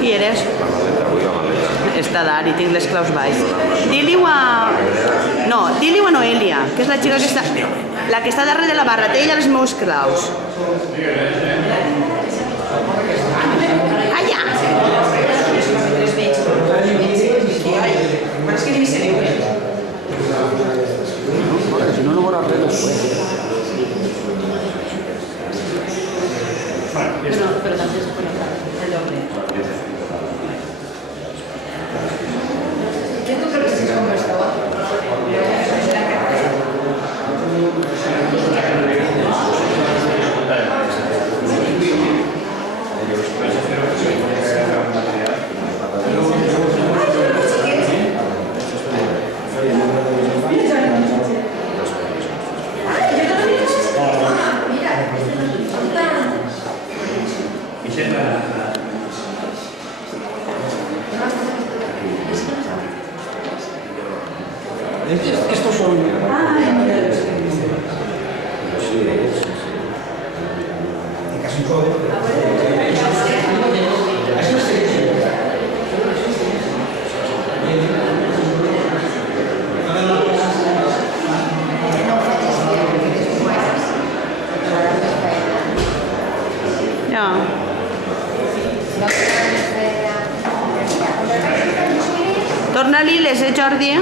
Qui eres? Està d'Ari, tinc les claus baix. Di-li-ho a... No, di-li-ho a Noelia, que és la xica que està... La que està darrere de la barra, té ella les meus claus. Allà! Si no, no veuràs res després. Però també es pot el doble. Què tu creus que és com estava? Estos son... Casi todo. Ja. Torna-li-les, Jordi?